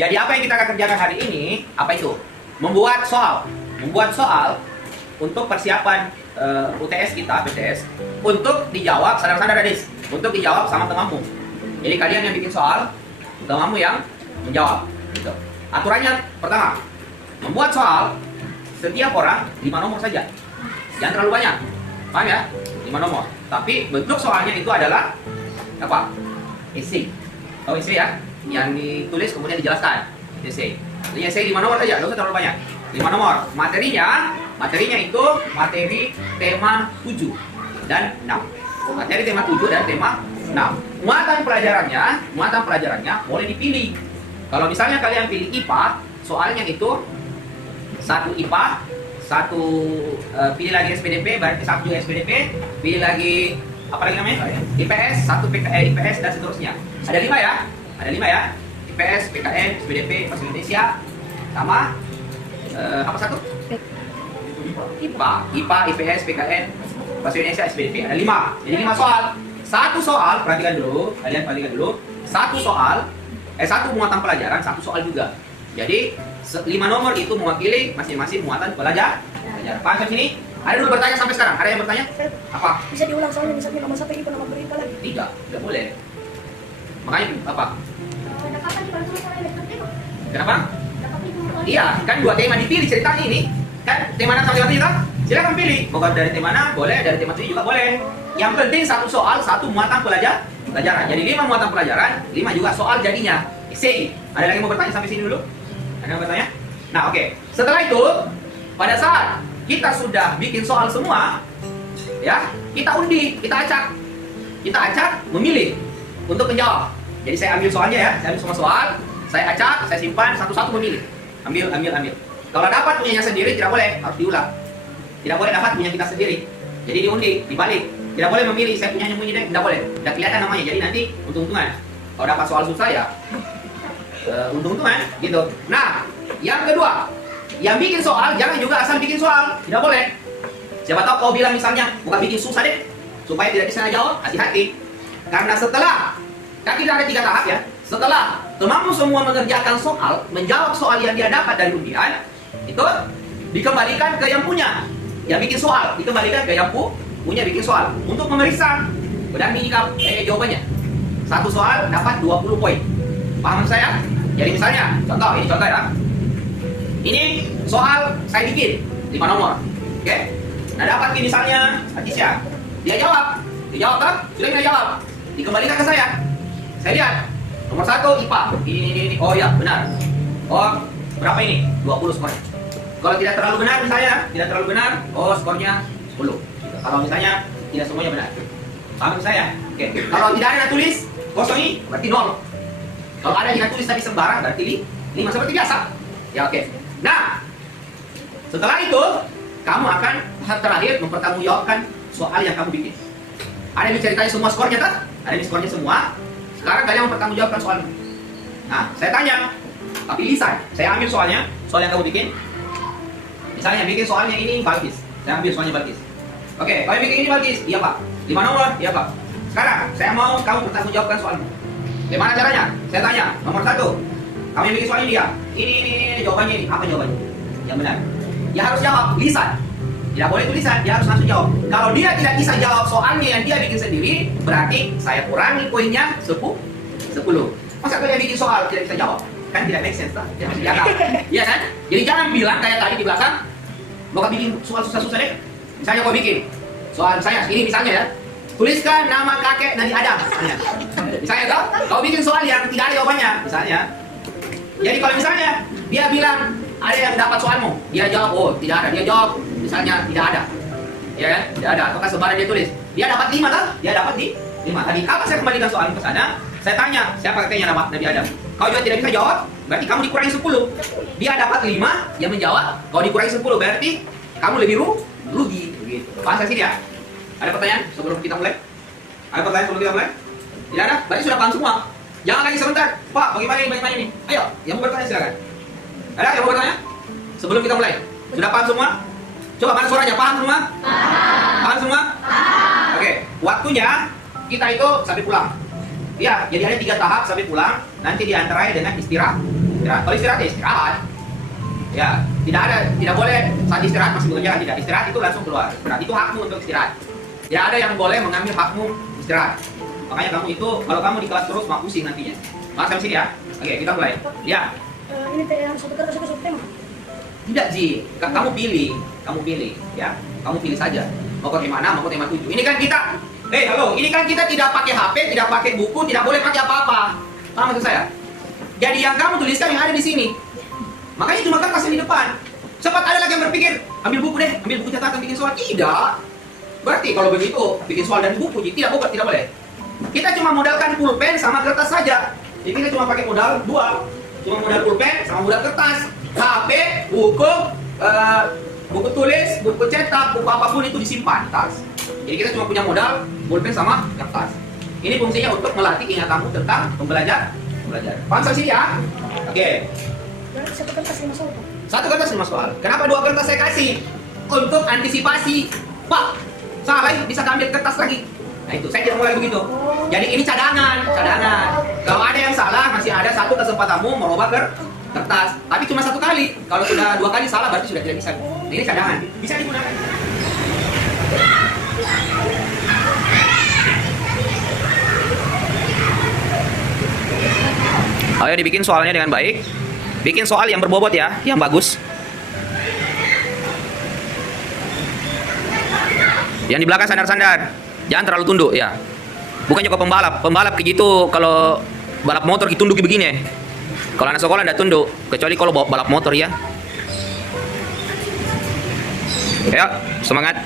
Jadi apa yang kita akan kerjakan hari ini? Apa itu? Membuat soal. Membuat soal untuk persiapan UTS kita, PTS, untuk dijawab sadar-sadar Adis, untuk dijawab sama temanmu. Jadi kalian yang bikin soal, temanmu yang menjawab. Gitu. Aturannya pertama, membuat soal setiap orang 5 nomor saja, jangan terlalu banyak, paham ya? 5 nomor. Tapi bentuk soalnya itu adalah apa? Essay. Tahu essay ya? Yang ditulis kemudian dijelaskan. Essay. Jadi essay 5 nomor saja, nggak usah terlalu banyak. 5 nomor. Materinya itu materi tema 7 dan 6. Materi tema 7 dan tema 6. Muatan pelajarannya boleh dipilih. Kalau misalnya kalian pilih IPA, soalnya itu satu IPA, satu pilih lagi SPDP, berarti satu juga SPDP, pilih lagi apa lagi namanya? IPS, satu PKN, IPS dan seterusnya. Ada 5 ya? Ada 5 ya? IPS, PKN, SPDP, Bahasa Indonesia, sama apa satu? IPA, IPS, PKN, Bahasa Indonesia, SPDP. Ada 5. Jadi 5 soal. Satu soal, perhatikan dulu, kalian perhatikan dulu. Satu muatan pelajaran, satu soal juga. Jadi 5 nomor itu mewakili masing-masing muatan pelajaran. Paham sampai sini? Ada dulu bertanya sampai sekarang? Ada yang bertanya? Apa? Bisa diulang soalnya misalnya nomor 1 IPA, nomor 2 IPA lagi. Tidak boleh. Makanya apa? Dapat di kalau soalnya berarti kok. Kenapa? Dapat itu. Iya, kan 2 tema dipilih ceritanya ini. Kan tema 6 sampai tema 7 silakan pilih. Mau dari tema 6 boleh, dari tema 7 juga boleh. Yang penting satu soal, satu muatan pelajaran. Jadi 5 muatan pelajaran, 5 juga soal jadinya. Essay. Ada lagi mau bertanya sampai sini dulu? Ada yang bertanya? Nah, oke. Setelah itu, pada saat kita sudah bikin soal semua, ya, kita undi, kita acak, memilih untuk menjawab. Jadi saya ambil soalnya ya, saya ambil semua soal, saya acak, saya simpan, satu-satu memilih. Ambil. Kalau dapat punyanya sendiri tidak boleh, harus diulang. Tidak boleh dapat punya kita sendiri. Jadi diundi, dibalik. Tidak boleh memilih, saya punya deh, tidak boleh. Tidak kelihatan namanya, jadi nanti untung-untungan. Kalau dapat soal susah ya, untung-untungan, gitu. Nah, yang kedua, yang bikin soal jangan juga asal bikin soal, tidak boleh. Siapa tahu kau bilang misalnya, bukan bikin susah deh, supaya tidak bisa jawab, hati-hati. Karena setelah, kan kita ada 3 tahap ya. Setelah temanmu semua mengerjakan soal, menjawab soal yang dia dapat dari undian, itu dikembalikan ke yang punya, yang bikin soal, dikembalikan ke yang punya bikin soal untuk memeriksa benar nikah jawabannya. Satu soal dapat 20 poin. Paham saya? Jadi misalnya, contoh ya. Ini soal saya bikin 5 nomor. Oke? Nah, dapat misalnya Atisya. Dia jawab kan? Sudah kita jawab. Dikembalikan ke saya. Saya lihat nomor 1 IPA. Ini. Oh ya, benar. Oh, berapa ini? 20 skornya. Kalau tidak terlalu benar misalnya, oh skornya 10. Kalau misalnya tidak semuanya benar. Paham saya? Oke. Kalau tidak ada tulis kosong berarti 0. Kalau ada yang tulis tadi sembarang berarti 5 seperti biasa. Ya oke. Nah, setelah itu kamu akan tahap terakhir mempertanggungjawabkan soal yang kamu bikin. Ada yang ceritanya semua skornya kan? Ada yang skornya semua. Sekarang kalian mempertanggungjawabkan soalnya. Nah, saya tanya, tapi lisan. Saya ambil soalnya, soal yang kamu bikin. Misalnya bikin soalnya ini Balkis. Saya ambil soalnya Balkis. Oke, kalau yang bikin ini Balkis, iya Pak. 5 nomor, iya Pak. Sekarang saya mau kamu bertanggungjawabkan soalnya. Bagaimana caranya? Saya tanya, nomor 1, kamu yang bikin soal ini dia. Ini jawabannya ini. Apa jawabannya? Yang benar. Dia harus jawab lisan. Tidak boleh tulisan, dia harus langsung jawab. Kalau dia tidak bisa jawab soalnya yang dia bikin sendiri, berarti saya kurangi poinnya 10. Masa kalau dia bikin soal tidak bisa jawab? Kan tidak make sense lah. Tidak masuk akal. Iya kan? Jadi jangan bilang kayak tadi di belakang, mau bikin soal susah-susah deh. Misalnya kau bikin soal saya ini misalnya ya. Tuliskan nama kakek Nabi Adam misalnya kau bikin soal yang tidak ada jawabannya misalnya. Jadi kalau misalnya dia bilang ada yang dapat soalmu, dia jawab oh tidak ada, dia jawab misalnya tidak ada, ya kan? Tidak ada, apakah sebaran dia tulis dia dapat 5 kan? Dia dapat di 5. Tadi kalau saya kembalikan soal ke sana, saya tanya siapa kakeknya Nabi Adam, kau juga tidak bisa jawab, berarti kamu dikurangi 10. Dia dapat 5, dia menjawab, kau dikurangi 10, berarti kamu lebih rugi begitu. Paham sih ya? Ada pertanyaan sebelum kita mulai? Tidak ada? Berarti sudah paham semua. Jangan lagi sebentar. Pak, bagaimana ini? Ayo, yang mau bertanya silakan. Ada yang mau bertanya? Sebelum kita mulai. Sudah paham semua? Coba mana suaranya? Paham semua? Paham semua? Oke, waktunya kita itu sampai pulang. Ya, jadi ada 3 tahap sampai pulang. Nanti diantaranya dengan istirahat. Kalau istirahat ya istirahat. Ya, tidak boleh saat istirahat masih bekerja, tidak. Istirahat itu langsung keluar. Berarti itu hakmu untuk istirahat. Tidak ada yang boleh mengambil hakmu istirahat. Makanya kamu itu, kalau kamu di kelas terus mau pusing nantinya. Mas sampai sini ya. Oke, kita mulai. Ya. Ini teh yang satu kertas satu tema. Tidak, Ji. Kamu pilih, ya. Kamu pilih saja. Mau ke mana, mau ke tema 7. Ini kan kita, halo, ini kan kita tidak pakai HP, tidak pakai buku, tidak boleh pakai apa-apa. Paham maksud saya? Jadi yang kamu tuliskan yang ada di sini. Makanya cuma kertas yang di depan. Sempat ada lagi yang berpikir, ambil buku deh, ambil buku catatan bikin soal. Tidak. Berarti kalau begitu, bikin soal dan buku, Ji. Tidak boleh. Kita cuma modalkan pulpen sama kertas saja. Jadi kita cuma pakai modal 2. Cuma modal pulpen sama modal kertas. HP, buku, buku tulis, buku cetak, buku apapun itu disimpan di tas. Jadi kita cuma punya modal pulpen sama kertas. Ini fungsinya untuk melatih ingatanmu tentang pembelajaran. Paham sampai sini ya? Oke. Berarti satu kertas 5 soal, Pak. Satu kertas 5 soal. Kenapa 2 kertas saya kasih? Untuk antisipasi. Pak, salah bisa ambil kertas lagi. Nah itu, saya tidak mulai begitu. Jadi ini cadangan. Kalau ada yang salah, masih ada satu kesempatanmu merubah kertas. Tapi cuma 1 kali. Kalau sudah 2 kali salah, berarti sudah tidak bisa. Nah, ini cadangan. Bisa digunakan. Ayo dibikin soalnya dengan baik. Bikin soal yang berbobot ya, yang bagus. Yang di belakang sandar-sandar. Jangan terlalu tunduk ya. Bukan juga pembalap. Pembalap kayak gitu kalau balap motor ditunduk begini. Kalau anak sekolah tidak tunduk, kecuali kalau balap motor ya. Ya, semangat.